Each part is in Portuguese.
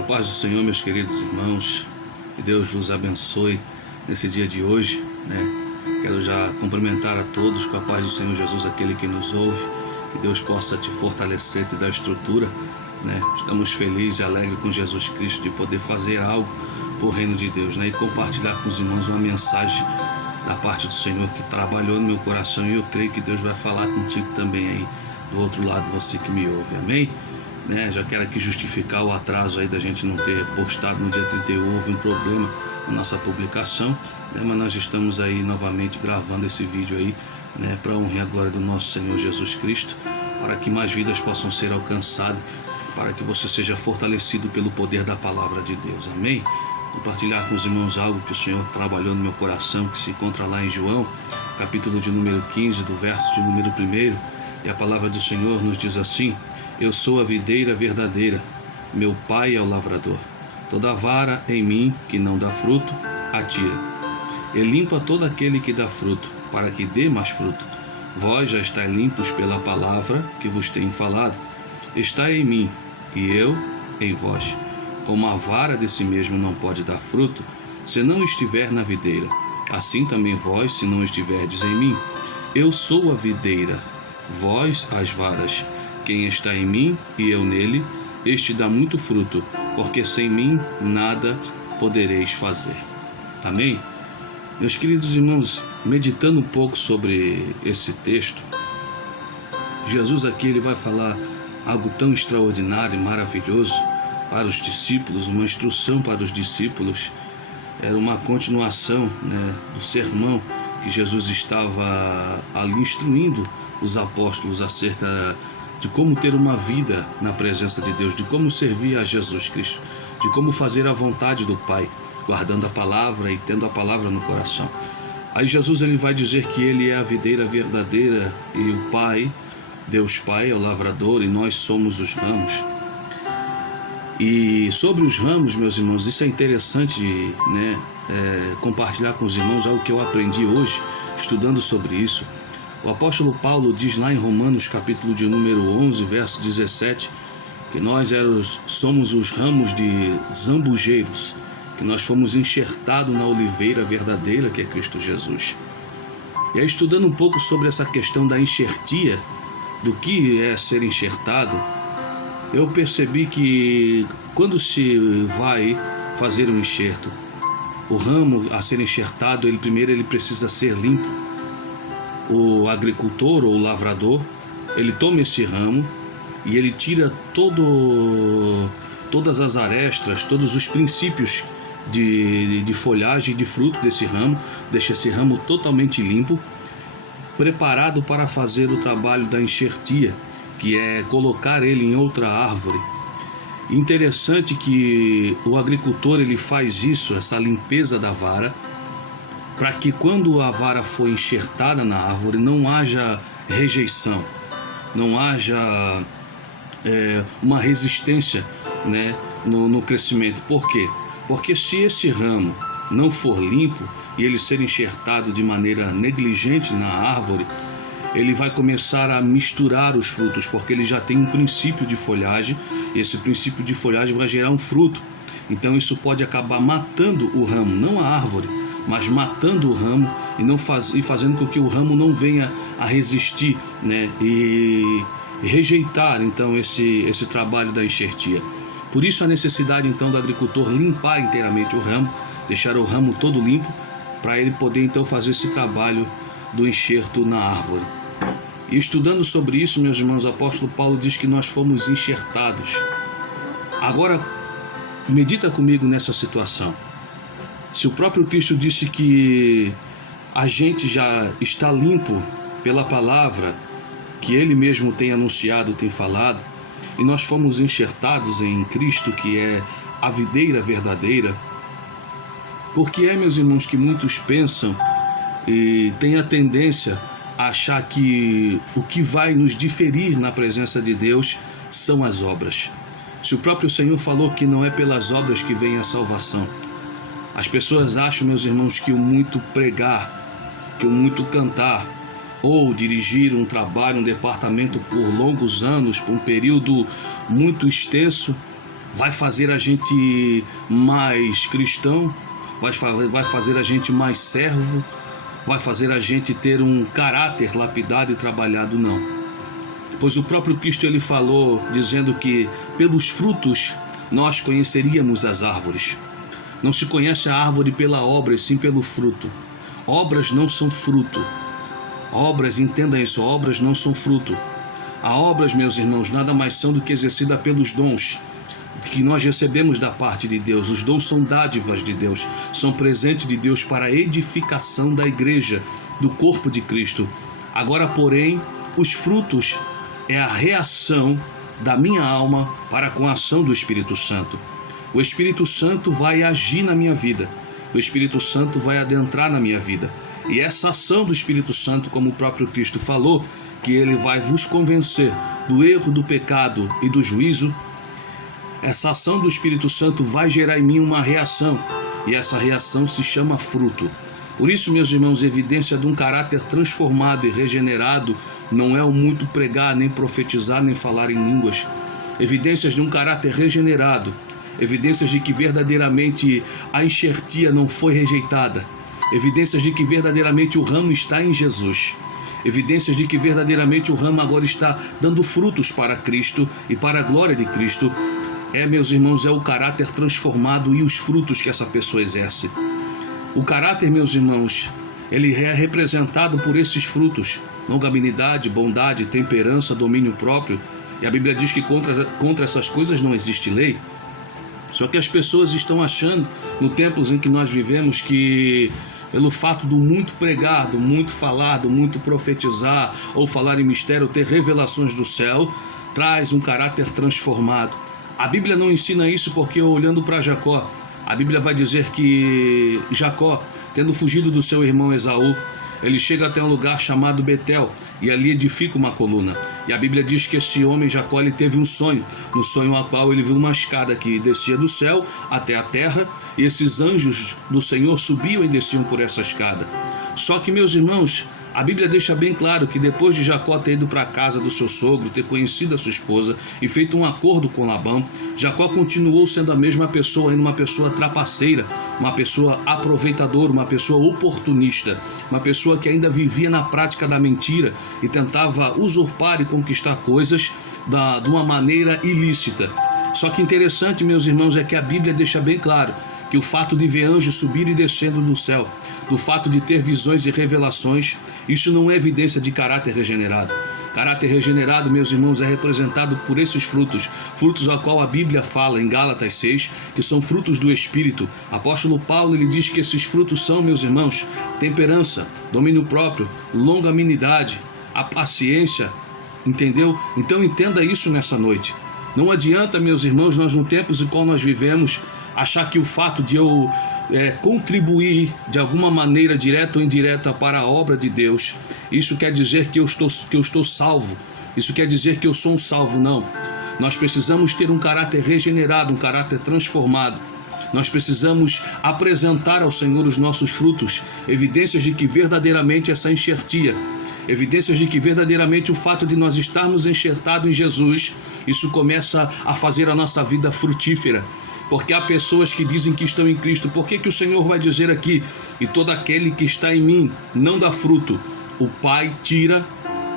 A paz do Senhor, meus queridos irmãos, que Deus vos abençoe nesse dia de hoje, Quero já cumprimentar a todos com a paz do Senhor Jesus, aquele que nos ouve, que Deus possa te fortalecer, te dar estrutura, Estamos felizes e alegres com Jesus Cristo de poder fazer algo por reino de Deus, E compartilhar com os irmãos uma mensagem da parte do Senhor que trabalhou no meu coração, e eu creio que Deus vai falar contigo também aí do outro lado, você que me ouve, amém? Já quero aqui justificar o atraso aí da gente não ter postado no dia 31, houve um problema na nossa publicação, mas nós estamos aí novamente gravando esse vídeo aí, para honrar a glória do nosso Senhor Jesus Cristo, para que mais vidas possam ser alcançadas, para que você seja fortalecido pelo poder da palavra de Deus, amém? Compartilhar com os irmãos algo que o Senhor trabalhou no meu coração, que se encontra lá em João, capítulo de número 15, do verso de número 1, e a palavra do Senhor nos diz assim: eu sou a videira verdadeira, meu pai é o lavrador. Toda vara em mim que não dá fruto, atira. E limpa todo aquele que dá fruto, para que dê mais fruto. Vós já estáis limpos pela palavra que vos tenho falado. Estai em mim, e eu em vós. Como a vara de si mesmo não pode dar fruto, se não estiver na videira, assim também vós, se não estiverdes em mim. Eu sou a videira, vós as varas. Quem está em mim e eu nele, este dá muito fruto, porque sem mim nada podereis fazer. Amém? Meus queridos irmãos, meditando um pouco sobre esse texto, Jesus aqui ele vai falar algo tão extraordinário e maravilhoso para os discípulos, uma instrução para os discípulos. Era uma continuação do sermão que Jesus estava ali instruindo os apóstolos acerca de como ter uma vida na presença de Deus, de como servir a Jesus Cristo, de como fazer a vontade do Pai, guardando a palavra e tendo a palavra no coração. Aí Jesus ele vai dizer que ele é a videira verdadeira e o Pai, Deus Pai, é o lavrador e nós somos os ramos. E sobre os ramos, meus irmãos, isso é interessante, compartilhar com os irmãos algo que eu aprendi hoje, estudando sobre isso. O apóstolo Paulo diz lá em Romanos, capítulo de número 11, verso 17, que nós somos os ramos de zambujeiros, que nós fomos enxertados na oliveira verdadeira, que é Cristo Jesus. E aí, estudando um pouco sobre essa questão da enxertia, do que é ser enxertado, eu percebi que quando se vai fazer um enxerto, o ramo a ser enxertado, primeiro ele precisa ser limpo. O agricultor ou o lavrador, ele toma esse ramo e ele tira todas as arestas, todos os princípios de folhagem e de fruto desse ramo, deixa esse ramo totalmente limpo, preparado para fazer o trabalho da enxertia, que é colocar ele em outra árvore. Interessante que o agricultor ele faz isso, essa limpeza da vara, para que quando a vara for enxertada na árvore não haja rejeição, não haja uma resistência no crescimento. Por quê? Porque se esse ramo não for limpo e ele ser enxertado de maneira negligente na árvore, ele vai começar a misturar os frutos, porque ele já tem um princípio de folhagem, e esse princípio de folhagem vai gerar um fruto. Então isso pode acabar matando o ramo, não a árvore, mas matando o ramo e fazendo com que o ramo não venha a resistir, e rejeitar então esse trabalho da enxertia. Por isso a necessidade então do agricultor limpar inteiramente o ramo, deixar o ramo todo limpo, para ele poder então fazer esse trabalho do enxerto na árvore. E estudando sobre isso, meus irmãos, o apóstolo Paulo diz que nós fomos enxertados. Agora, medita comigo nessa situação. Se o próprio Cristo disse que a gente já está limpo pela palavra que Ele mesmo tem anunciado, tem falado, e nós fomos enxertados em Cristo, que é a videira verdadeira, porque meus irmãos, que muitos pensam e têm a tendência a achar que o que vai nos diferir na presença de Deus são as obras. Se o próprio Senhor falou que não é pelas obras que vem a salvação. As pessoas acham, meus irmãos, que o muito pregar, que o muito cantar, ou dirigir um trabalho, um departamento por longos anos, por um período muito extenso, vai fazer a gente mais cristão, vai fazer a gente mais servo, vai fazer a gente ter um caráter lapidado e trabalhado, não. Pois o próprio Cristo ele falou, dizendo que pelos frutos nós conheceríamos as árvores. Não se conhece a árvore pela obra, e sim pelo fruto. Obras não são fruto. Obras, entenda isso, obras não são fruto. As obras, meus irmãos, nada mais são do que exercida pelos dons que nós recebemos da parte de Deus. Os dons são dádivas de Deus, são presente de Deus para a edificação da igreja, do corpo de Cristo. Agora, porém, os frutos é a reação da minha alma para com a ação do Espírito Santo. O Espírito Santo vai agir na minha vida. O Espírito Santo vai adentrar na minha vida. E essa ação do Espírito Santo, como o próprio Cristo falou, que ele vai vos convencer do erro, do pecado e do juízo, essa ação do Espírito Santo vai gerar em mim uma reação. E essa reação se chama fruto. Por isso, meus irmãos, evidência de um caráter transformado e regenerado não é o muito pregar, nem profetizar, nem falar em línguas. Evidências de um caráter regenerado, evidências de que verdadeiramente a enxertia não foi rejeitada, evidências de que verdadeiramente o ramo está em Jesus, evidências de que verdadeiramente o ramo agora está dando frutos para Cristo e para a glória de Cristo. Meus irmãos, é o caráter transformado e os frutos que essa pessoa exerce. O caráter, meus irmãos, ele é representado por esses frutos: longanimidade, bondade, temperança, domínio próprio. E a Bíblia diz que contra essas coisas não existe lei. Só que as pessoas estão achando, no tempo em que nós vivemos, que pelo fato do muito pregar, do muito falar, do muito profetizar, ou falar em mistério, ter revelações do céu, traz um caráter transformado. A Bíblia não ensina isso, porque olhando para Jacó, a Bíblia vai dizer que Jacó, tendo fugido do seu irmão Esaú, ele chega até um lugar chamado Betel e ali edifica uma coluna. E a Bíblia diz que esse homem, Jacó, ele teve um sonho, no sonho ao qual ele viu uma escada que descia do céu até a terra, e esses anjos do Senhor subiam e desciam por essa escada. Só que, meus irmãos, a Bíblia deixa bem claro que depois de Jacó ter ido para a casa do seu sogro, ter conhecido a sua esposa e feito um acordo com Labão, Jacó continuou sendo a mesma pessoa, ainda uma pessoa trapaceira, uma pessoa aproveitadora, uma pessoa oportunista, uma pessoa que ainda vivia na prática da mentira e tentava usurpar e conquistar coisas de uma maneira ilícita. Só que interessante, meus irmãos, é que a Bíblia deixa bem claro que o fato de ver anjos subir e descendo do céu, do fato de ter visões e revelações, isso não é evidência de caráter regenerado. Caráter regenerado, meus irmãos, é representado por esses frutos, frutos ao qual a Bíblia fala em Gálatas 6, que são frutos do Espírito. Apóstolo Paulo, ele diz que esses frutos são, meus irmãos, temperança, domínio próprio, longanimidade, a paciência, entendeu? Então entenda isso nessa noite. Não adianta, meus irmãos, nós no tempo em qual nós vivemos, achar que o fato de eu contribuir de alguma maneira, direta ou indireta, para a obra de Deus, isso quer dizer que eu estou salvo, isso quer dizer que eu sou um salvo. Não. Nós precisamos ter um caráter regenerado, um caráter transformado. Nós precisamos apresentar ao Senhor os nossos frutos, evidências de que verdadeiramente essa enxertia, evidências de que verdadeiramente o fato de nós estarmos enxertados em Jesus, isso começa a fazer a nossa vida frutífera. Porque há pessoas que dizem que estão em Cristo. Por que o Senhor vai dizer aqui: e todo aquele que está em mim não dá fruto, o Pai tira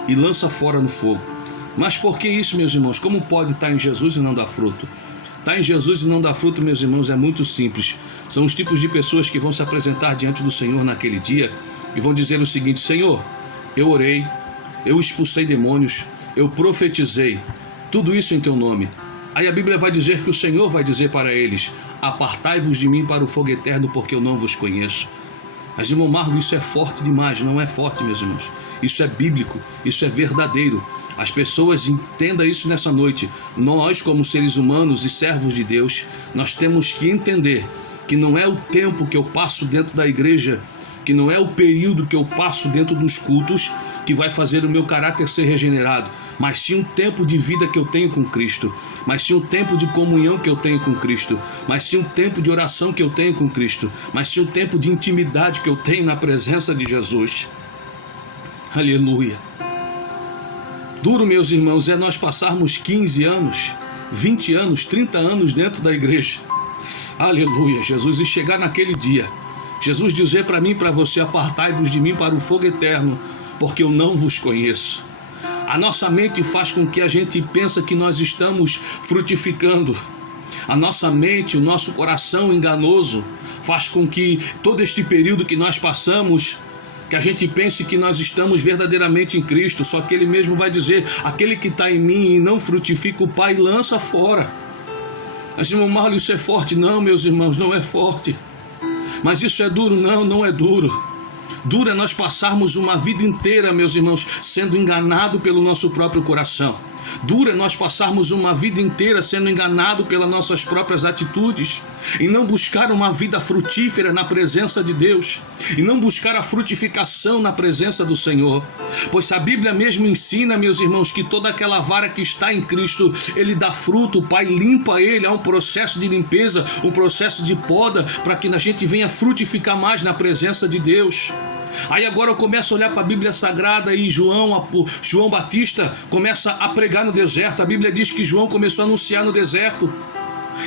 e lança fora no fogo? Mas por que isso, meus irmãos? Como pode estar em Jesus e não dar fruto? Estar em Jesus e não dar fruto, meus irmãos, é muito simples. São os tipos de pessoas que vão se apresentar diante do Senhor naquele dia e vão dizer o seguinte: Senhor, eu orei, eu expulsei demônios, eu profetizei, tudo isso em teu nome. Aí a Bíblia vai dizer que o Senhor vai dizer para eles: apartai-vos de mim para o fogo eterno, porque eu não vos conheço. Mas, irmão Marlon, isso é forte demais. Não é forte, meus irmãos. Isso é bíblico, isso é verdadeiro. As pessoas entendam isso nessa noite. Nós, como seres humanos e servos de Deus, nós temos que entender que não é o tempo que eu passo dentro da igreja, que não é o período que eu passo dentro dos cultos que vai fazer o meu caráter ser regenerado, mas sim um tempo de vida que eu tenho com Cristo, mas sim um tempo de comunhão que eu tenho com Cristo, mas sim um tempo de oração que eu tenho com Cristo, mas sim um tempo de intimidade que eu tenho na presença de Jesus. Aleluia. Duro, meus irmãos, é nós passarmos 15 anos, 20 anos, 30 anos dentro da igreja. Aleluia, Jesus. E chegar naquele dia, Jesus dizer para mim e para você: apartai-vos de mim para o fogo eterno, porque eu não vos conheço. A nossa mente faz com que a gente pense que nós estamos frutificando. A nossa mente, o nosso coração enganoso faz com que todo este período que nós passamos, que a gente pense que nós estamos verdadeiramente em Cristo. Só que Ele mesmo vai dizer: aquele que está em mim e não frutifica, o Pai lança fora. Mas, irmão Marlon, isso é forte? Não, meus irmãos, não é forte. Mas isso é duro? Não, não é duro. Duro é nós passarmos uma vida inteira, meus irmãos, sendo enganado pelo nosso próprio coração. Duro é nós passarmos uma vida inteira sendo enganado pelas nossas próprias atitudes e não buscar uma vida frutífera na presença de Deus e não buscar a frutificação na presença do Senhor. Pois a Bíblia mesmo ensina, meus irmãos, que toda aquela vara que está em Cristo, Ele dá fruto, o Pai limpa ele, há um processo de limpeza, um processo de poda para que a gente venha frutificar mais na presença de Deus. Aí agora eu começo a olhar para a Bíblia Sagrada e João Batista começa a pregar no deserto. A Bíblia diz que João começou a anunciar no deserto.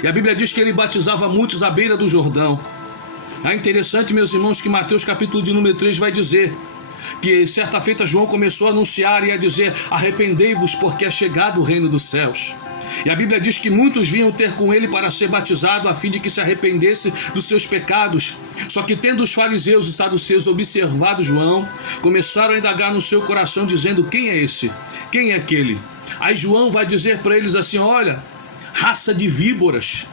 E a Bíblia diz que ele batizava muitos à beira do Jordão. É interessante, meus irmãos, que Mateus capítulo de número 3 vai dizer que certa feita João começou a anunciar e a dizer: arrependei-vos, porque é chegado o reino dos céus. E a Bíblia diz que muitos vinham ter com ele para ser batizado, a fim de que se arrependesse dos seus pecados. Só que tendo os fariseus e saduceus observado João, começaram a indagar no seu coração, dizendo: quem é esse? Quem é aquele? Aí João vai dizer para eles assim: olha, raça de víboras,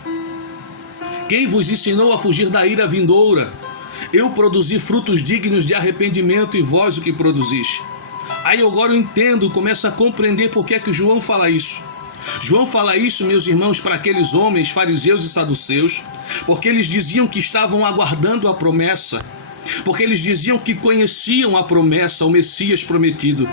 quem vos ensinou a fugir da ira vindoura? Eu produzi frutos dignos de arrependimento, e vós o que produzis? Aí agora eu entendo, começo a compreender por que é que João fala isso. João fala isso, meus irmãos, para aqueles homens, fariseus e saduceus, porque eles diziam que estavam aguardando a promessa, porque eles diziam que conheciam a promessa, o Messias prometido.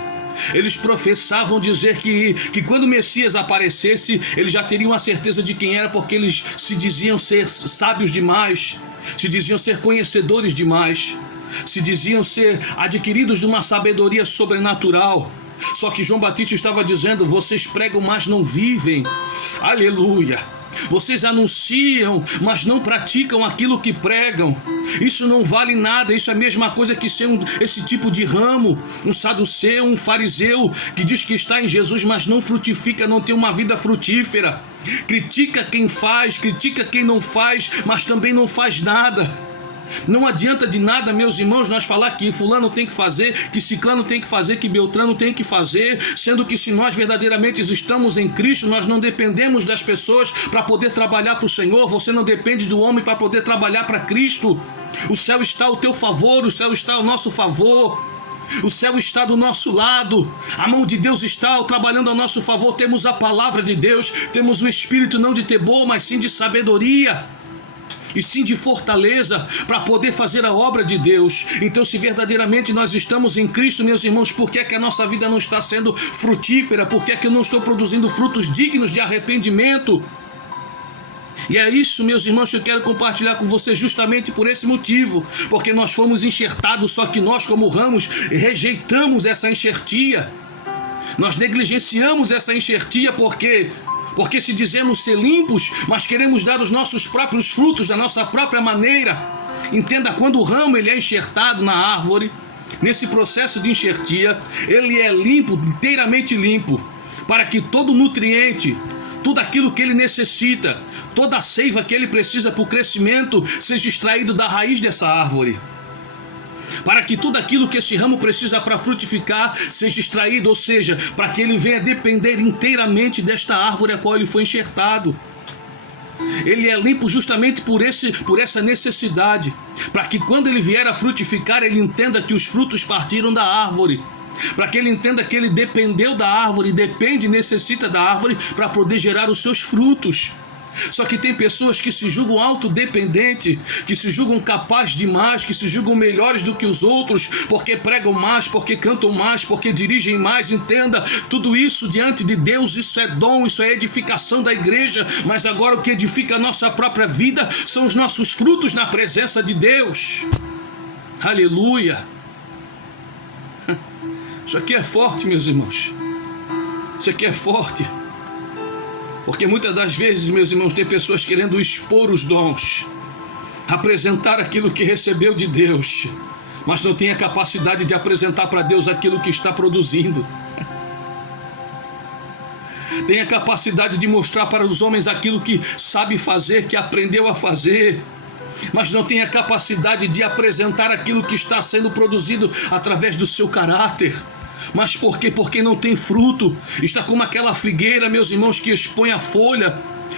Eles professavam dizer que quando o Messias aparecesse, eles já teriam a certeza de quem era, porque eles se diziam ser sábios demais, se diziam ser conhecedores demais, se diziam ser adquiridos de uma sabedoria sobrenatural. Só que João Batista estava dizendo: vocês pregam, mas não vivem. Aleluia. Vocês anunciam, mas não praticam aquilo que pregam. Isso não vale nada. Isso é a mesma coisa que ser esse tipo de ramo, um saduceu, um fariseu, que diz que está em Jesus, mas não frutifica, não tem uma vida frutífera. Critica quem faz, critica quem não faz, mas também não faz nada. Não adianta de nada, meus irmãos, nós falar que fulano tem que fazer, que ciclano tem que fazer, que beltrano tem que fazer, sendo que se nós verdadeiramente estamos em Cristo, nós não dependemos das pessoas para poder trabalhar para o Senhor. Você não depende do homem para poder trabalhar para Cristo. O céu está ao teu favor, o céu está ao nosso favor. O céu está do nosso lado, a mão de Deus está trabalhando ao nosso favor. Temos a palavra de Deus, temos o Espírito não de temor, mas sim de sabedoria, e sim de fortaleza para poder fazer a obra de Deus. Então, se verdadeiramente nós estamos em Cristo, meus irmãos, por que é que a nossa vida não está sendo frutífera? Por que é que eu não estou produzindo frutos dignos de arrependimento? E é isso, meus irmãos, que eu quero compartilhar com vocês justamente por esse motivo, porque nós fomos enxertados, só que nós, como ramos, rejeitamos essa enxertia. Nós negligenciamos essa enxertia porque se dizemos ser limpos, mas queremos dar os nossos próprios frutos da nossa própria maneira. Entenda, quando o ramo ele é enxertado na árvore, nesse processo de enxertia, ele é limpo, inteiramente limpo, para que todo nutriente, tudo aquilo que ele necessita, toda a seiva que ele precisa para o crescimento, seja extraído da raiz dessa árvore. Para que tudo aquilo que esse ramo precisa para frutificar seja extraído, ou seja, para que ele venha depender inteiramente desta árvore a qual ele foi enxertado. Ele é limpo justamente por essa necessidade, para que quando ele vier a frutificar, ele entenda que os frutos partiram da árvore, para que ele entenda que ele dependeu da árvore, depende e necessita da árvore para poder gerar os seus frutos. Só que tem pessoas que se julgam autodependentes, que se julgam capazes demais, que se julgam melhores do que os outros, porque pregam mais, porque cantam mais, porque dirigem mais. Entenda, tudo isso diante de Deus, isso é dom, isso é edificação da igreja, mas agora o que edifica a nossa própria vida são os nossos frutos na presença de Deus. Aleluia. Isso aqui é forte, meus irmãos. Isso aqui é forte. Porque muitas das vezes, meus irmãos, tem pessoas querendo expor os dons, apresentar aquilo que recebeu de Deus, mas não tem a capacidade de apresentar para Deus aquilo que está produzindo. Tem a capacidade de mostrar para os homens aquilo que sabe fazer, que aprendeu a fazer, mas não tem a capacidade de apresentar aquilo que está sendo produzido através do seu caráter. Mas por quê? Porque não tem fruto. Está como aquela figueira, meus irmãos, que expõe a folha.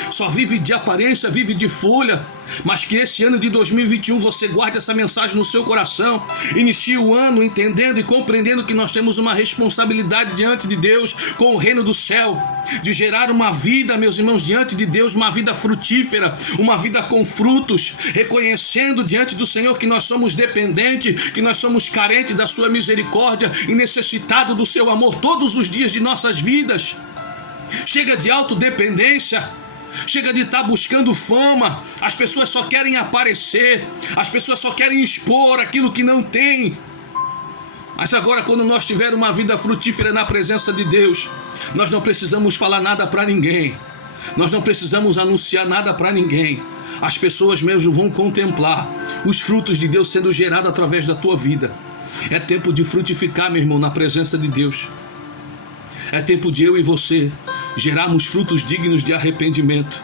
Só vive de aparência, vive de folha. Mas que esse ano de 2021 você guarde essa mensagem no seu coração. Inicie o ano entendendo e compreendendo que nós temos uma responsabilidade diante de Deus com o reino do céu, de gerar uma vida, meus irmãos, diante de Deus, uma vida frutífera, uma vida com frutos, reconhecendo diante do Senhor que nós somos dependentes, que nós somos carentes da sua misericórdia e necessitados do seu amor todos os dias de nossas vidas. Chega de autodependência. Chega de estar buscando fama. As pessoas só querem aparecer. As pessoas só querem expor aquilo que não tem. Mas agora, quando nós tivermos uma vida frutífera na presença de Deus, nós não precisamos falar nada para ninguém. Nós não precisamos anunciar nada para ninguém. As pessoas mesmo vão contemplar os frutos de Deus sendo gerados através da tua vida. É tempo de frutificar, meu irmão, na presença de Deus. É tempo de eu e você gerarmos frutos dignos de arrependimento.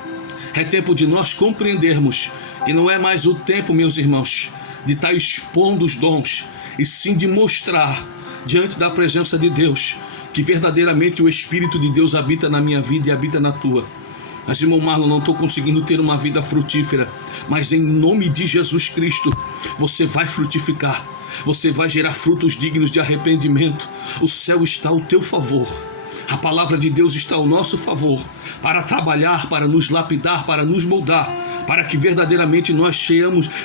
É tempo de nós compreendermos que não é mais o tempo, meus irmãos, de estar expondo os dons, e sim de mostrar diante da presença de Deus que verdadeiramente o Espírito de Deus habita na minha vida e habita na tua. Mas, irmão Marlon, não estou conseguindo ter uma vida frutífera, mas em nome de Jesus Cristo, você vai frutificar, você vai gerar frutos dignos de arrependimento. O céu está ao teu favor. A palavra de Deus está ao nosso favor para trabalhar, para nos lapidar, para nos moldar, para que verdadeiramente nós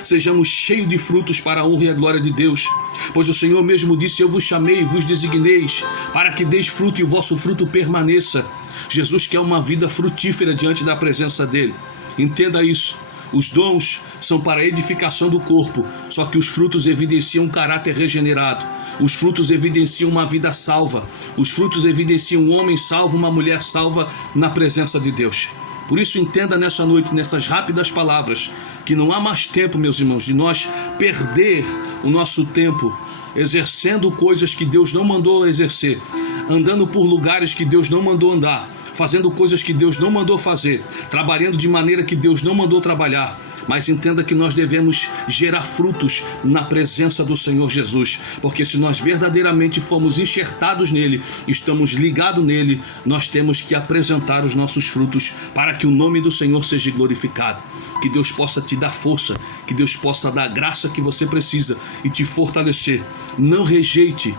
sejamos cheios de frutos para a honra e a glória de Deus. Pois o Senhor mesmo disse: eu vos chamei e vos designeis para que deis fruto e o vosso fruto permaneça. Jesus quer uma vida frutífera diante da presença dele. Entenda isso. Os dons são para a edificação do corpo, só que os frutos evidenciam um caráter regenerado. Os frutos evidenciam uma vida salva. Os frutos evidenciam um homem salvo, uma mulher salva na presença de Deus. Por isso, entenda nessa noite, nessas rápidas palavras, que não há mais tempo, meus irmãos, de nós perder o nosso tempo exercendo coisas que Deus não mandou exercer, andando por lugares que Deus não mandou andar, fazendo coisas que Deus não mandou fazer, trabalhando de maneira que Deus não mandou trabalhar. Mas entenda que nós devemos gerar frutos na presença do Senhor Jesus, porque se nós verdadeiramente fomos enxertados nele, estamos ligados nele, nós temos que apresentar os nossos frutos para que o nome do Senhor seja glorificado. Que Deus possa te dar força, que Deus possa dar a graça que você precisa e te fortalecer. Não rejeite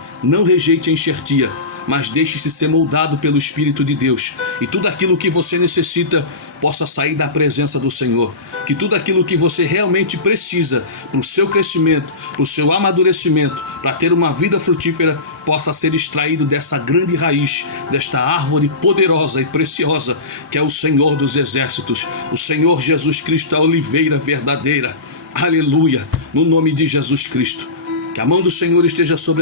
a enxertia, mas deixe-se ser moldado pelo Espírito de Deus, e tudo aquilo que você necessita possa sair da presença do Senhor, que tudo aquilo que você realmente precisa para o seu crescimento, para o seu amadurecimento, para ter uma vida frutífera, possa ser extraído dessa grande raiz, desta árvore poderosa e preciosa que é o Senhor dos Exércitos, o Senhor Jesus Cristo, a oliveira verdadeira. Aleluia, no nome de Jesus Cristo. Que a mão do Senhor esteja sobre